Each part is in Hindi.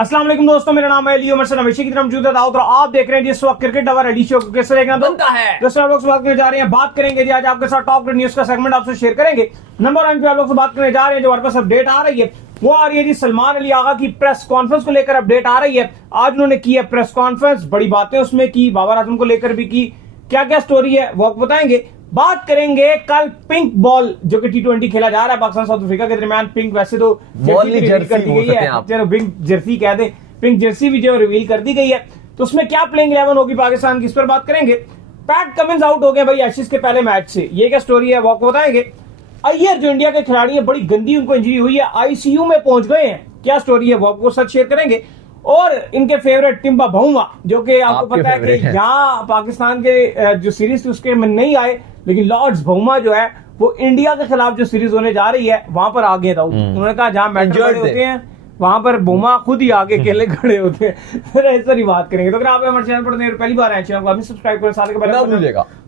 अस्सलाम वालेकुम दोस्तों, मेरा नाम है लियो मर्सन हमेशा की तरह मौजूद है दाऊद और आप देख रहे हैं जिस वक्त क्रिकेट अवर एडी शो कैसे देखना बनता है। दोस्तों आप लोग से बात करने जा रहे हैं, बात करेंगे जी आज आपके साथ टॉप न्यूज का सेगमेंट आपसे शेयर करेंगे। नंबर 1 पे आप लोग से बात करने जा रहे हैं, जो हमारे पास अपडेट आ रही है वो आ रही है जी सलमान अली आगा की प्रेस कॉन्फ्रेंस को लेकर अपडेट आ रही है। आज उन्होंने की है प्रेस कॉन्फ्रेंस, बड़ी बातें उसमें की, बाबर आजम को लेकर भी की, क्या क्या स्टोरी है वो आपको बताएंगे। बात करेंगे कल पिंक बॉल जो कि T20 खेला जा रहा है पाकिस्तान साउथ अफ्रीका के दरमियान। पिंक वैसे तो जर्सी कर दी गई है, चलो पिंक जर्सी कह दे, पिंक जर्सी भी जो रिवील कर दी गई है। तो उसमें क्या प्लेइंग 11 होगी पाकिस्तान की, इस पर बात करेंगे। पैट कमिंस आउट हो गए भाई एशेज के पहले मैच से, ये क्या स्टोरी है वो आपको बताएंगे। अय्यर जो इंडिया के खिलाड़ी है, बड़ी गंदी उनको इंजरी हुई है, आईसीयू में पहुंच गए हैं, क्या स्टोरी है वो आपको सच शेयर करेंगे। और इनके फेवरेट टिम्बा भुम्मा जो कि आपको पता है कि यहाँ पाकिस्तान के जो सीरीज थी उसके में नहीं आए, लेकिन लॉर्ड्स भुम्मा जो है वो इंडिया के खिलाफ जो सीरीज होने जा रही है वहां पर आगे था। उन्होंने कहा जहां मैच होते हैं वहां पर भुम्मा खुद ही आगे अकेले खड़े होते हैं। फिर ऐसा ही बात करेंगे। तो अगर आप हमारे चैनल पर पहली बार आए चैनल को अभी सब्सक्राइब करें, साथ के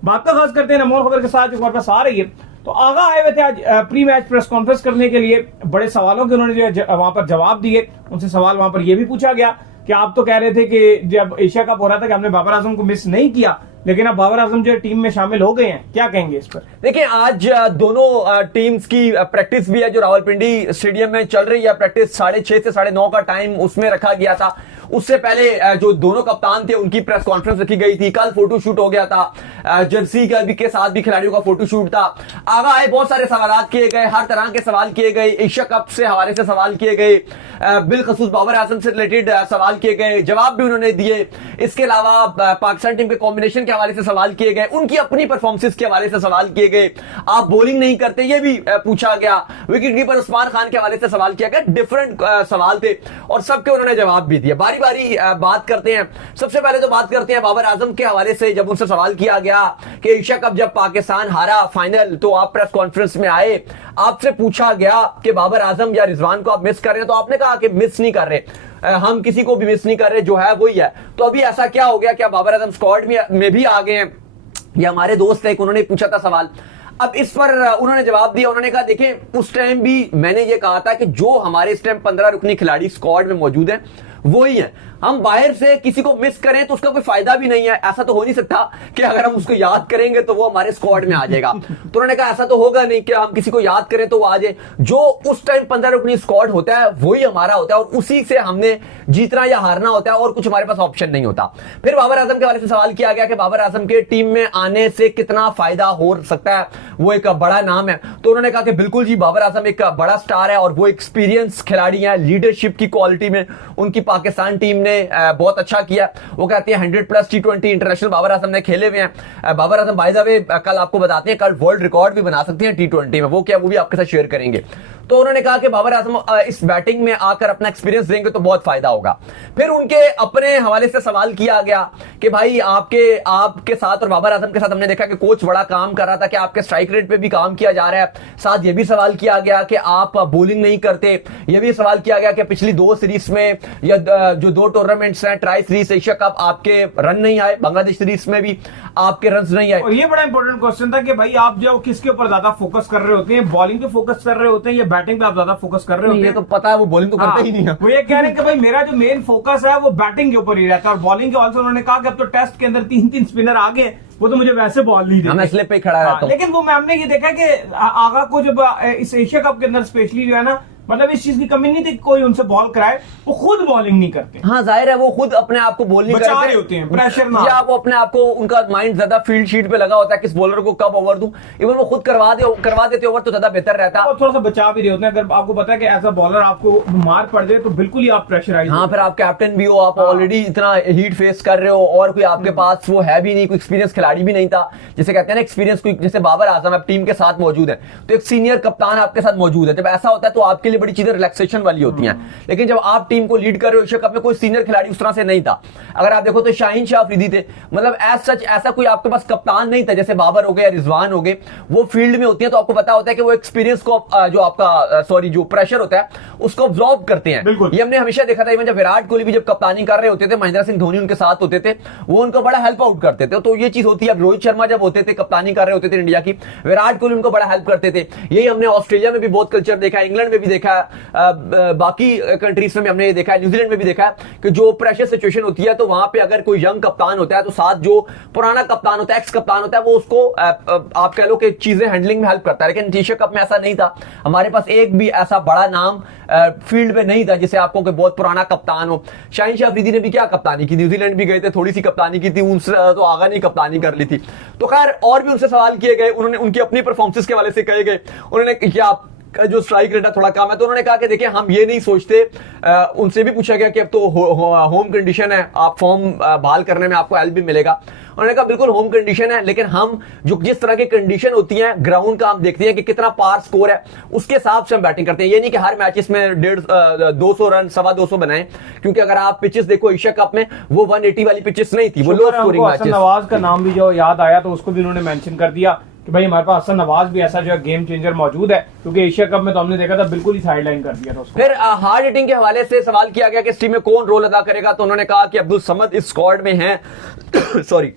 बात का खास करते हैं नमोर खबर के साथ जो हमारे पास आ रही है। तो आगा आए हुए थे आज प्री मैच प्रेस कॉन्फ्रेंस करने के लिए, बड़े सवालों के उन्होंने जो वहां पर जवाब दिए। उनसे सवाल वहां पर यह भी पूछा गया कि आप तो कह रहे थे कि जब एशिया कप हो रहा था कि हमने बाबर आजम को मिस नहीं किया, लेकिन अब बाबर आजम जो टीम में शामिल हो गए हैं, क्या कहेंगे इस पर। देखिए आज दोनों टीम्स की प्रैक्टिस भी है जो रावलपिंडी स्टेडियम में चल रही है। प्रैक्टिस 6:30 से 9:30 का टाइम उसमें रखा गया था। उससे पहले जो दोनों कप्तान थे उनकी प्रेस कॉन्फ्रेंस रखी गई थी। कल फोटोशूट हो गया था, जर्सी के साथ भी खिलाड़ियों का फोटोशूट था। आगा आए, बहुत सारे सवाल किए गए, हर तरह के सवाल किए गए, एशिया कप से हवाले से सवाल किए गए, बिलखसूस बाबर आजम से रिलेटेड सवाल किए गए, जवाब भी उन्होंने दिए। इसके अलावा पाकिस्तान टीम के कॉम्बिनेशन के हवाले से सवाल किए गए, उनकी अपनी परफॉर्मेंस के हवाले से सवाल किए गए। आप बॉलिंग नहीं करते ये भी पूछा गया। विकेट कीपर उस्मान खान के हवाले से सवाल किया गया। डिफरेंट सवाल थे और सबके उन्होंने जवाब भी दिए। बारी बारी बात करते हैं। सबसे पहले तो बात करते हैं बाबर आजम के हवाले से। जब उनसे सवाल किया गया कि एशिया कप जब पाकिस्तान हारा फाइनल तो आप प्रेस कॉन्फ्रेंस में आए, आपसे पूछा गया कि बाबर आजम या रिजवान को आप मिस कर रहे हैं, तो आपने कहा कि मिस नहीं कर रहे, हम किसी को भी मिस नहीं कर रहे, जो है वही है। तो अभी ऐसा क्या हो गया, क्या बाबर आजम स्क्वाड में भी आ गए हैं? ये हमारे दोस्त है, उन्होंने पूछा था सवाल। अब इस पर उन्होंने जवाब दिया। उन्होंने कहा देखें उस टाइम भी मैंने ये कहा था कि जो हमारे इस टाइम 15 रुकनी खिलाड़ी स्क्वाड में मौजूद हैं वो ही है। हम बाहर से किसी को मिस करें तो उसका कोई फायदा भी नहीं है। ऐसा तो हो नहीं सकता कि अगर हम उसको याद करेंगे तो वो हमारे स्क्वाड में आ जाएगा। तो उन्होंने कहा ऐसा तो होगा नहीं कि हम किसी को याद करें तो वो आ जाए। जो उस टाइम 15 रुकनी स्क्वाड होता है वही हमारा होता है और उसी से हमने जीतना या हारना होता है और कुछ हमारे पास ऑप्शन नहीं होता। फिर बाबर आजम के बारे में सवाल किया गया कि बाबर आजम के टीम में आने से कितना फायदा हो सकता है, वो एक बड़ा नाम है। तो उन्होंने कहा कि बिल्कुल जी, बाबर आजम एक बड़ा स्टार है और वो एक्सपीरियंस खिलाड़ी है। लीडरशिप की क्वालिटी में उनकी पाकिस्तान टीम ने बहुत अच्छा किया। वो कहते हैं 100+ T20 इंटरनेशनल बाबर आजम ने खेले हुए हैं। Babar Azam by the way कल आपको बताते हैं कल वर्ल्ड रिकॉर्ड भी बना सकते हैं T20 में। वो क्या, वो भी आपके साथ शेयर करेंगे। तो उन्होंने कहा कि बाबर आजम इस बैटिंग में आकर अपना एक्सपीरियंस देंगे तो बहुत फायदा होगा। फिर उनके अपने हवाले से सवाल किया गया कि भाई आपके साथ और बाबर आजम के साथ हमने देखा कि कोच बड़ा काम कर रहा था कि आपके स्ट्राइक रेट पे भी काम किया जा रहा है। साथ ये भी सवाल किया गया कि आप बॉलिंग नहीं करते। ये भी सवाल किया गया कि पिछली 2 सीरीज में या जो 2 टूर्नामेंट्स हैं, ट्राई सीरीज, एशिया कप, आपके रन नहीं आए। बांग्लादेश सीरीज में भी आपके रन नहीं आए। और ये बड़ा इंपॉर्टेंट क्वेश्चन था कि भाई आप जो किसके ऊपर ज्यादा फोकस कर रहे होते हैं, बॉलिंग पे फोकस कर रहे होते हैं या बैटिंग पे आप ज्यादा फोकस कर रहे होते हैं? ये तो पता है, वो बॉलिंग तो करते ही नहीं है। वो ये कह रहे हैं कि भाई मेरा जो मेन फोकस है वो बैटिंग के ऊपर ही रहता है और बॉलिंग के ऑल्सो उन्होंने कहा कि अब तो टेस्ट के अंदर 3-3 स्पिनर आ गए, वो तो मुझे वैसे बॉल नहीं देते, मैं स्लिप पे खड़ा रहता हूं। लेकिन वो हमने ये देखा कि आगा को जब इस एशिया कप के अंदर स्पेशली जो है ना, मतलब इस चीज की कमी नहीं थी कोई उनसे बॉल कराए, वो खुद बॉलिंग नहीं करते। हाँ जाहिर है, वो खुद अपने आप को बॉल नहीं करते, बचा रहे होते हैं, प्रेशर ना, या वो अपने आप को, उनका माइंड ज्यादा फील्ड शीट पे लगा होता है किस बॉलर को कब ओवर दूं। इवन वो खुद करवा देते ओवर तो ज्यादा बेहतर रहता है। थोड़ा सा बचा भी रहे होते हैं। अगर आपको पता है कि एज अ बॉलर आपको मार पड़ जाए तो बिल्कुल ही आप प्रेशराइज। हाँ, फिर आप कैप्टन भी हो, आप ऑलरेडी इतना हीट फेस कर रहे हो और कोई आपके पास वो है भी नहीं, कोई एक्सपीरियंस खिलाड़ी भी नहीं था। जैसे कहते हैं ना एक्सपीरियंस, कोई जैसे बाबर आजम आप टीम के साथ मौजूद है तो एक सीनियर कप्तान आपके साथ मौजूद है। जब ऐसा होता है तो आपके लिए बड़ी चीजें रिलैक्सेशन वाली होती हैं। लेकिन जब आप टीम को लीड कर रहे हो, एशिया कप में कोई सीनियर खिलाड़ी उस तरह से नहीं था। अगर आप देखो तो शाहीन शाह अफरीदी थे, मतलब एज सच ऐसा कोई आपके पास कप्तान नहीं था। जैसे बाबर हो गए, रिजवान हो गए, वो फील्ड में होती है तो आपको पता होता है कि वो एक्सपीरियंस को जो आपका जो प्रेशर होता है उसको अब्सॉर्ब करते हैं। ये हमने हमेशा देखा था। इवन जब विराट कोहली भी जब कप्तानी कर रहे होते थे, महेंद्र सिंह धोनी उनके साथ होते थे, वो उनको बड़ा हेल्प आउट करते थे। तो ये चीज होती है। अब रोहित शर्मा जब होते थे, कप्तानी कर रहे होते थे इंडिया की, विराट कोहली उनको बड़ा हेल्प करते थे। यही हमने ऑस्ट्रेलिया में भी बहुत कल्चर देखा, इंग्लैंड में भी देखा। देखा है, बाकी कंट्रीज में भी हमने ये देखा है, न्यूजीलैंड में भी देखा है कि जो प्रेशर सिचुएशन होती है तो वहां पे अगर कोई यंग कप्तान होता है तो साथ जो पुराना कप्तान होता है, एक्स कप्तान होता है, वो उसको आप कह लो कि चीजें हैंडलिंग में हेल्प करता है। लेकिन एशिया कप में ऐसा नहीं था, हमारे पास एक भी ऐसा बड़ा नाम फील्ड में नहीं था जिसे आपको कोई बहुत पुराना कप्तान हो। शाहीन शाह अफरीदी ने भी क्या कप्तानी की, न्यूजीलैंड भी गए थे, थोड़ी सी कप्तानी की थी, उनसे तो आगा नहीं कप्तानी कर ली थी। तो खैर और भी उनसे सवाल किए गए, उन्होंने उनकी अपनी परफॉर्मेंस के हवाले से कहे गए, उन्होंने क्या आपका जो स्ट्राइक रेट है थोड़ा कम है, तो उन्होंने कहा कि देखिए हम ये नहीं सोचते, उनसे भी पूछा गया कि अब तो होम कंडीशन है, आप फॉर्म बहाल करने में आपको हेल्प भी मिलेगा। उन्होंने कहा बिल्कुल होम कंडीशन है, लेकिन हम जो जिस तरह की कंडीशन होती है ग्राउंड का हम देखते हैं कि कितना पार स्कोर है, उसके हिसाब से हम बैटिंग करते हैं। ये नहीं कि हर मैचेस में 200 रन 225 बनाएं, क्योंकि अगर आप पिचेस देखो एशिया कप में वो 180 वाली पिचेस नहीं थी, वो लो स्कोरिंग मैचेस। नवाज का नाम भी जो याद आया तो उसको भी उन्होंने मेंशन कर दिया कि भाई हमारे पास हसन नवाज भी ऐसा जो है गेम चेंजर मौजूद है, क्योंकि एशिया कप में तो हमने देखा था बिल्कुल ही साइडलाइन कर दिया था उसको। फिर हार्ड हिटिंग के हवाले से सवाल किया गया कि इस टीम में कौन रोल अदा करेगा, तो उन्होंने कहा कि अब्दुल समद इस स्क्वाड में हैं सॉरी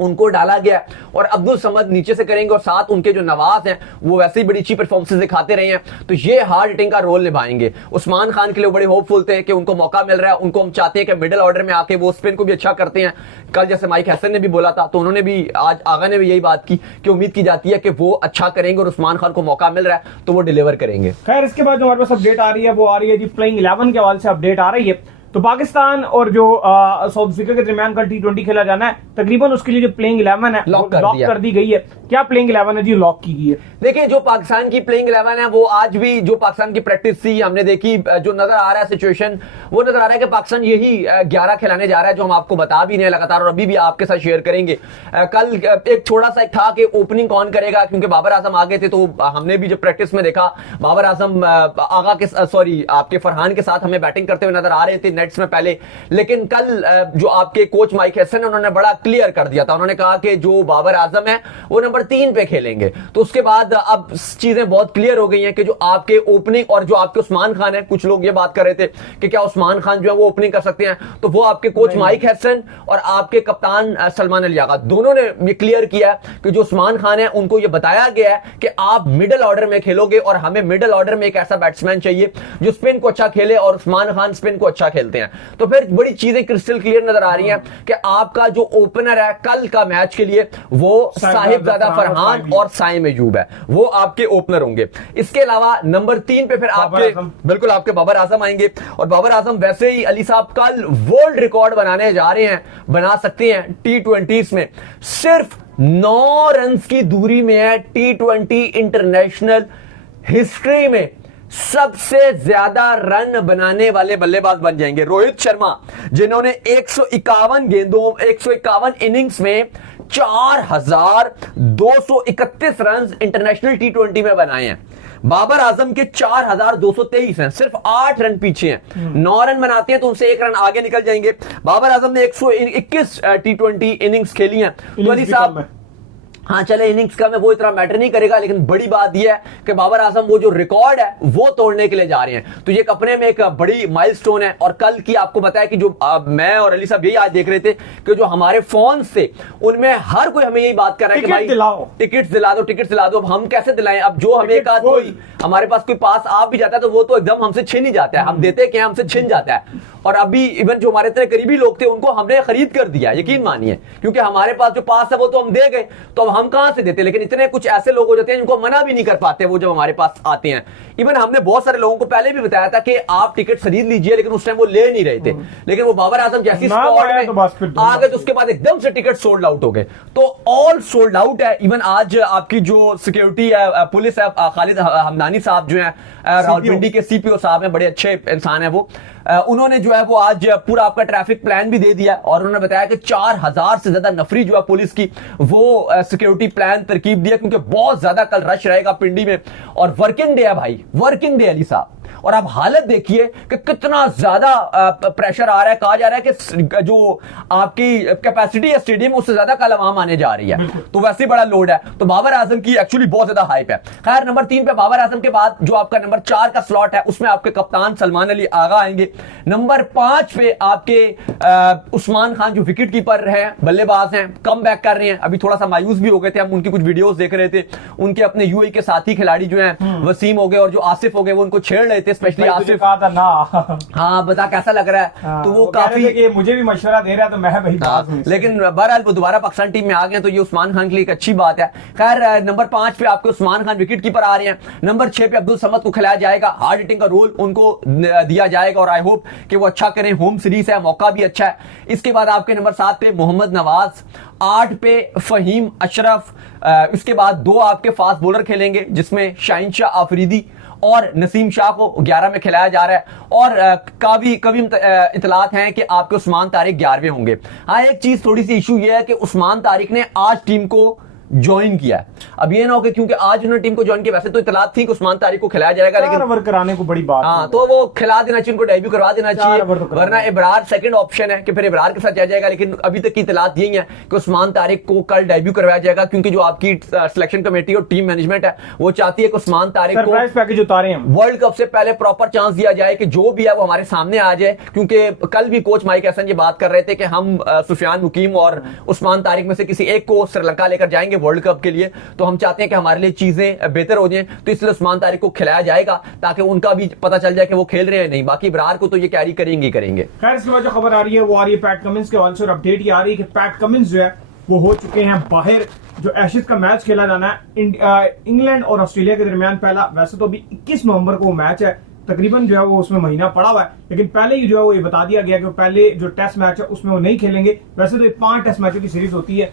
उनको डाला गया और अब्दुल समद नीचे से करेंगे और साथ उनके जो नवाज हैं वो वैसे ही बड़ी अच्छी परफॉर्मेंस दिखाते रहे हैं, तो ये हार्ड हिटिंग का रोल निभाएंगे। उस्मान खान के लिए बड़े होपफुल थे कि उनको मौका मिल रहा है, उनको हम चाहते हैं कि मिडिल ऑर्डर में आके वो स्पिन को भी अच्छा करते हैं। कल जैसे माइक हसन ने भी बोला था, तो उन्होंने भी आज आगा ने भी यही बात की कि उम्मीद की जाती है कि वो अच्छा करेंगे और उस्मान खान को मौका मिल रहा है तो वो डिलीवर करेंगे। खैर इसके बाद जो हमारे पास अपडेट आ रही है वो आ रही है जी प्लेइंग 11 के हवाले से अपडेट आ रही है। तो पाकिस्तान और जो साउथ अफ्रीका के दरमियान कल T20 खेला जाना है, तकरीबन उसके लिए जो प्लेइंग 11 है लॉक कर दी गई है। क्या प्लेइंग 11 है जी लॉक की गई है? देखिए जो पाकिस्तान की प्लेइंग 11 है वो आज भी जो पाकिस्तान की प्रैक्टिस थी हमने देखी, जो नजर आ रहा है सिचुएशन वो नजर आ रहा है कि पाकिस्तान यही 11 खिलाने जा रहा है जो हम आपको बता भी नहीं लगातार और अभी भी आपके साथ शेयर करेंगे। कल एक थोड़ा सा था कि ओपनिंग कौन करेगा, क्योंकि बाबर आजम आगे थे, तो हमने भी जब प्रैक्टिस में देखा बाबर आजम आगा के सॉरी आपके फरहान के साथ हमें बैटिंग करते हुए नजर आ रहे थे नेट्स में पहले। लेकिन कल जो आपके कोच माइक हसन उन्होंने बड़ा क्लियर कर दिया था, उन्होंने कहा कि जो बाबर आजम है वो नंबर 3 पे खेलेंगे। तो उसके बाद अब चीजें बहुत क्लियर हो गई हैं कि जो आपके ओपनिंग और जो आपके उस्मान खान है, कुछ लोग ये बात कर रहे थे कि क्या उस्मान खान जो है वो ओपनिंग कर सकते हैं, तो वो आपके कोच माइक हसन और आपके कप्तान सलमान अली आगा दोनों ने ये क्लियर किया कि जो उस्मान खान है उनको ये बताया गया है कि आप मिडिल ऑर्डर में खेलोगे और हमें मिडिल ऑर्डर में एक ऐसा बैट्समैन चाहिए जो स्पिन को अच्छा खेले, और उस्मान खान स्पिन को अच्छा खेलते हैं। तो फिर बड़ी चीजें क्रिस्टल क्लियर नजर आ रही हैं कि आपका जो ओपनर है कल का मैच के लिए वो साहिबजादा फरहान और साइम अयूब है, वो आपके ओपनर होंगे। इसके अलावा नंबर 3 पे फिर आपके बिल्कुल आपके बाबर आजम आएंगे, और बाबर आजम वैसे ही अली साहब कल वर्ल्ड रिकॉर्ड बनाने जा रहे हैं, बना सकते हैं T20s में। सिर्फ 9 रन की दूरी में है T20 इंटरनेशनल हिस्ट्री में सबसे ज्यादा रन बनाने वाले बल्लेबाज बन जाएंगे रोहित शर्मा, जिन्होंने 151 गेंदों 151 इनिंग्स में 4231 रन इंटरनेशनल T20 में बनाए हैं। बाबर आजम के 4223 हैं, सिर्फ 8 रन पीछे हैं। 9 रन बनाते हैं तो उनसे 1 रन आगे निकल जाएंगे। बाबर आजम ने 121 T20 इनिंग्स खेली हैं। तो अली साहब हाँ चले इनिंग्स का में वो इतना मैटर नहीं करेगा, लेकिन बड़ी बात यह है कि बाबर आजम वो जो रिकॉर्ड है वो तोड़ने के लिए जा रहे हैं, तो ये अपने में एक बड़ी माइलस्टोन है। और कल की आपको बताया कि जो मैं और अली साहब यही आज देख रहे थे कि जो हमारे फोन से उनमें हर कोई हमें यही बात कर रहा है कि भाई टिकट दिला दो, टिकट दिला दो। अब हम कैसे दिलाएं? अब जो हमें एक आध कोई हमारे पास कोई पास आ भी जाता है तो वो तो एकदम हमसे छिन ही जाता है, हम देते क्या हमसे छिन जाता है। और अभी इवन जो हमारे इतने करीबी लोग थे उनको हमने खरीद कर दिया, यकीन मानिए, क्योंकि हमारे पास जो पास है वो तो हम दे गए, तो अब हम कहां से देते। लेकिन इतने कुछ ऐसे लोग हो जाते हैं जिनको मना भी नहीं कर पाते वो जब हमारे पास आते हैं। इवन हमने बहुत सारे लोगों को पहले भी बताया था कि आप टिकट खरीद लीजिए, लेकिन उस टाइम वो ले नहीं रहे थे। लेकिन वो बाबर आजम जैसी स्पॉट में आ गए तो उसके बाद एकदम से टिकट सोल्ड आउट हो गए, तो ऑल सोल्ड आउट है। इवन आज आपकी जो सिक्योरिटी है पुलिस है, खालिद हमदानी साहब जो है रावलपिंडी के CPO साहब हैं, बड़े अच्छे इंसान है वो, उन्होंने जो है वो आज पूरा आपका ट्रैफिक प्लान भी दे दिया और उन्होंने बताया कि 4000 से ज्यादा नफरी जो है पुलिस की वो सिक्योरिटी प्लान तरकीब दिया, क्योंकि बहुत ज्यादा कल रश रहेगा पिंडी में। और वर्किंग डे है भाई, वर्किंग डे अली साहब, और आप हालत देखिए कि कितना ज्यादा प्रेशर आ रहा है। कहा जा रहा है कि जो आपकी कैपेसिटी है स्टेडियम उससे ज्यादा कल आवाम आने जा रही है, तो वैसे ही बड़ा लोड है। तो बाबर आजम की एक्चुअली बहुत ज्यादा हाइप है। खैर नंबर 3 पे बाबर आजम के बाद जो आपका नंबर 4 का स्लॉट है उसमें आपके कप्तान सलमान अली आगा आएंगे। नंबर 5 पे आपके उस्मान खान जो विकेट कीपर है, बल्लेबाज हैं, कम बैक कर रहे हैं। अभी थोड़ा सा मायूस भी हो गए थे, हम उनकी कुछ वीडियोस देख रहे थे, उनके अपने यूएई के साथी खिलाड़ी जो हैं वसीम हो गए और जो आसिफ हो गए वो उनको छेड़ रहे थे, स्पेशली आसिफ। कहा था ना हाँ बता कैसा लग रहा है। तो वो काफी मुझे भी मशवरा दे रहा है, तो मैं भाई लेकिन बहरहाल वो दोबारा पाकिस्तान टीम में आ गए, तो ये उस्मान खान के लिए एक अच्छी बात है। खैर नंबर 5 पे आपके उस्मान खान विकेट कीपर आ रहे हैं। नंबर 6 पे अब्दुल समद को खिलाया जाएगा, हार्ड हिटिंग का रोल उनको दिया जाएगा और आई होप कि वो अच्छा करें। होम सीरीज है, मौका भी अच्छा है। इसके बाद आपके नंबर 7 पे मोहम्मद नवाज, 8 पे फहीम अशरफ, इसके बाद 2 आपके फास्ट बॉलर खेलेंगे जिसमें शाहीन शाह आफरीदी और नसीम शाह को 11 में खिलाया जा रहा है। और कभी इतलात हैं कि आपके उस्मान तारिक 11वें होंगे। हाँ एक चीज थोड़ी सी इशू ये है कि उस्मान तारिक ने आज टीम को ज्वाइन किया है। अब ये ना हो कि क्योंकि आज उन्होंने टीम को ज्वाइन किया, वैसे तो इतलात थी कि उस्मान तारिक को खिलाया जाएगा, लेकिन ओवर कराने को बड़ी बात। हाँ तो वो खिला देना चाहिए, उनको डेब्यू करवा देना चाहिए, वरना इब्रार सेकंड ऑप्शन है कि फिर इब्रार के साथ जाया जाएगा। लेकिन अभी तक की इतलात यही है कि उस्मान तारिक को कल डेब्यू करवाया जाएगा, क्योंकि जो आपकी सिलेक्शन कमेटी और टीम मैनेजमेंट है वो चाहती है कि उस्मान तारिक को पैकेज उतारे हम वर्ल्ड कप से पहले प्रॉपर चांस दिया जाए कि जो भी है वो हमारे सामने आ जाए। क्योंकि कल भी कोच माइक हसन ये बात कर रहे थे कि हम सुफियान मुकीम और उस्मान तारिक में से किसी एक को श्रीलंका लेकर जाएंगे वर्ल्ड कप के लिए, तो हम चाहते हैं कि हमारे लिए चीजें बेहतर हो जाएं, तो इसलिए उस्मान तारिक को खिलाया जाएगा ताकि उनका भी पता चल जाए कि वो खेल रहे हैं नहीं। बाकी इब्रार को तो ये कैरी करेंगे करेंगे। खैर इसके बाद जो खबर आ रही है वो आ रही है पैट कमिंस के हवाले से, और अपडेट ये आ रही है कि पैट कमिंस जो है वो हो चुके हैं बाहर। जो एशेज का मैच खेला जाना है इंग्लैंड और ऑस्ट्रेलिया के दरमियान, पहला वैसे तो अभी 21 नवंबर को वो मैच है, तकरीबन जो है वो उसमें महीना पड़ा हुआ है, लेकिन पहले ही जो है वो ये बता दिया गया कि पहले जो टेस्ट मैच है उसमें वो नहीं खेलेंगे। वैसे तो 5 टेस्ट मैचों की सीरीज होती है,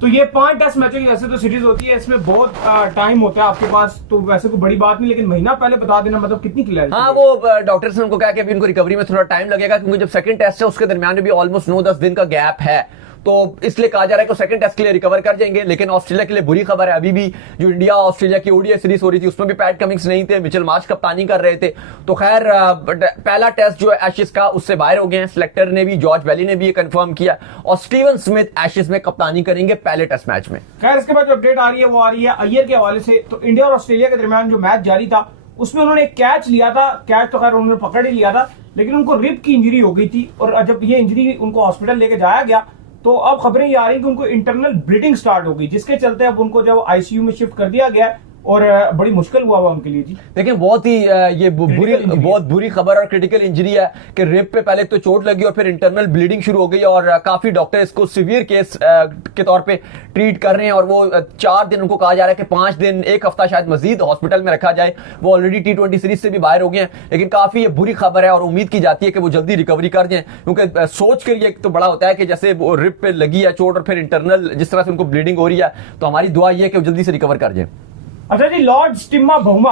तो ये 5 टेस्ट मैचों की वैसे तो सीरीज होती है, इसमें बहुत टाइम होता है आपके पास, तो वैसे कोई बड़ी बात नहीं, लेकिन महीना पहले बता देना मतलब कितनी क्लियर। हाँ वो डॉक्टर्स ने उनको कहा कि अभी उनको रिकवरी में थोड़ा टाइम लगेगा, क्योंकि जब सेकंड टेस्ट है उसके दरमियान में भी ऑलमोस्ट 9-10 दिन का गैप है, तो इसलिए कहा जा रहा है कि सेकंड टेस्ट के लिए रिकवर कर जाएंगे। लेकिन ऑस्ट्रेलिया के लिए बुरी खबर है, अभी भी जो इंडिया ऑस्ट्रेलिया की ओडीआई सीरीज हो रही थी उसमें भी पैट कमिंस नहीं थे, मिचेल मार्श कप्तानी कर रहे थे। तो खैर पहला टेस्ट जो है एशेज का उससे बाहर हो गए हैं। सिलेक्टर ने भी, जॉर्ज वैली ने भी ये कंफर्म किया, और स्टीवन स्मिथ एशेज में कप्तानी करेंगे पहले टेस्ट मैच में। खैर इसके बाद जो अपडेट आ रही है वो आ रही है अय्यर के हवाले से। तो इंडिया और ऑस्ट्रेलिया के दरमियान जो मैच जारी था उसमें उन्होंने एक कैच लिया था, कैच तो खैर उन्होंने पकड़ ही लिया था, लेकिन उनको रिब की इंजरी हो गई थी, और जब ये इंजरी उनको हॉस्पिटल लेके जाया गया तो अब खबरें ये आ रही कि उनको इंटरनल ब्लीडिंग स्टार्ट हो गई, जिसके चलते अब उनको जब आईसीयू में शिफ्ट कर दिया गया और बड़ी मुश्किल हुआ उनके लिए। जी देखिए बहुत ही ये बहुत बुरी खबर और क्रिटिकल इंजरी है कि रिब पे पहले तो चोट लगी और फिर इंटरनल ब्लीडिंग शुरू हो गई, और काफी डॉक्टर इसको सीवियर केस के तौर पे ट्रीट कर रहे हैं, और वो 4 दिन उनको कहा जा रहा है कि 5 दिन 1 हफ्ता शायद मजीद हॉस्पिटल में रखा जाए। वो ऑलरेडी T20 सीरीज से भी बाहर हो गए हैं, लेकिन काफी ये बुरी खबर है और उम्मीद की जाती है कि वो जल्दी रिकवरी कर जाए, क्योंकि सोच कर ये तो बड़ा होता है कि जैसे वो रिब पे लगी है चोट और फिर इंटरनल जिस तरह से उनको ब्लीडिंग हो रही है, तो हमारी दुआ ये है कि वो जल्दी से रिकवर कर जाए। अच्छा जी, लॉर्ड स्टिम्मा बहुमा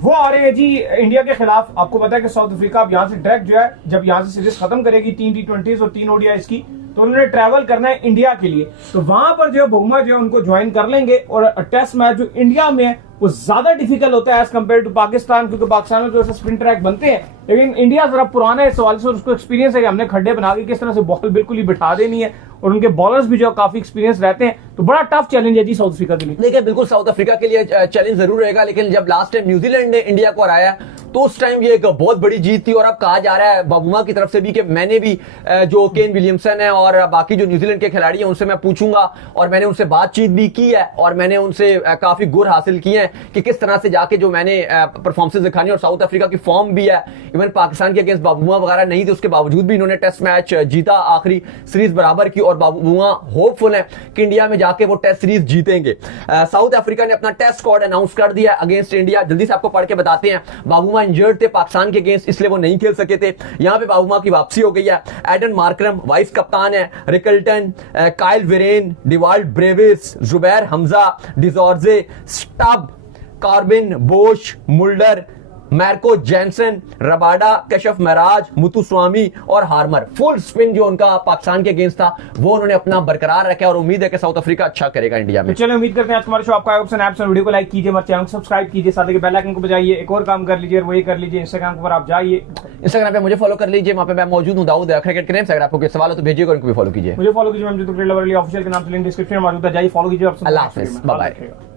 वो आ रहे हैं जी इंडिया के खिलाफ। आपको पता है कि साउथ अफ्रीका अब यहाँ से डायरेक्ट जो है जब यहाँ से सीरीज खत्म करेगी 3 T20 और 3 ODIs की, तो उन्होंने ट्रैवल करना है इंडिया के लिए, तो वहां पर जो है बहुमा जो है उनको ज्वाइन कर लेंगे। और टेस्ट मैच जो इंडिया में है वो ज्यादा डिफिकल्ट होता है एज कम्पेयर टू पाकिस्तान, क्योंकि पाकिस्तान में जो है स्पिन ट्रैक बनते हैं, लेकिन इंडिया जरा पुराना है इस सवाल से, और उसको एक्सपीरियंस है कि हमने खड्डे बना के किस तरह से बॉल बिल्कुल ही बिठा देनी है, और उनके बॉलर्स भी जो काफी एक्सपीरियंस रहते हैं, तो बड़ा टफ चैलेंज है जी साउथ अफ्रीका के लिए। देखिए बिल्कुल साउथ अफ्रीका के लिए चैलेंज जरूर रहेगा, लेकिन जब लास्ट टाइम न्यूजीलैंड ने इंडिया को हराया तो उस टाइम ये एक बहुत बड़ी जीत थी। और अब कहा जा रहा है बाबूमा की तरफ से भी कि मैंने भी जो केन विलियमसन है और बाकी जो न्यूजीलैंड के खिलाड़ी हैं उनसे मैं पूछूंगा, और मैंने उनसे बातचीत भी की है, और मैंने उनसे काफी गुर हासिल किए हैं कि किस तरह से जाके जो मैंने परफॉर्मेंस दिखानी, और साउथ अफ्रीका की फॉर्म भी है, इवन पाकिस्तान के अगेंस्ट बाबूमा वगैरह नहीं थे उसके बावजूद भी इन्होंने टेस्ट मैच जीता, आखिरी सीरीज बराबर की, और बाबूमा होपफुल है कि इंडिया में जाके वो टेस्ट सीरीज जीतेंगे। साउथ अफ्रीका ने अपना टेस्ट स्क्वाड अनाउंस कर दिया अगेंस्ट इंडिया। जल्दी से आपको पढ़ के बताते हैं। बाबूमा इंजर्ड थे पाकिस्तान के अगेंस्ट, इसलिए वो नहीं खेल सके थे। यहां पे बाबूमा की वापसी हो गई है। एडन मार्करम वाइस कप्तान है, Rickelton, Kyle Verreynne, Dewald Brevis, Zubayr Hamza, de Zorzi, Stubbs, Corbin, Bosch, Mulder, Marco Jansen, Rabada, Keshav Maharaj, Muthusamy और हार्मर। फुल स्पिन जो उनका पाकिस्तान के अगेंस्ट था वो उन्होंने अपना बरकरार रखा और उम्मीद है कि साउथ अफ्रीका अच्छा करेगा इंडिया में। तो चलिए उम्मीद करते हैं आज हमारे शो आपका ऑप्शन ऐप्स और वीडियो को लाइक कीजिए, हमारे चैनल को सब्सक्राइब कीजिए, साथ ही बेल आइकन को बजाइए। एक और काम कर लीजिए और वही कर लीजिए, इंस्टाग्राम पर आप जाइए, इंस्टाग्राम पे मुझे फॉलो कर लीजिए, वहां पे मैं मौजूद हूं, दाऊद क्रिकेट के नेम से। अगर आपको कोई सवाल हो तो भेजिएगा, उनको भी फॉलो कीजिए। मुझे फॉलो कीजिए, मैं ऑफिशियल के नाम से लिंक डिस्क्रिप्शन में मौजूद है, जाइए फॉलो कीजिए। अल्लाह हाफिज, बाय बाय।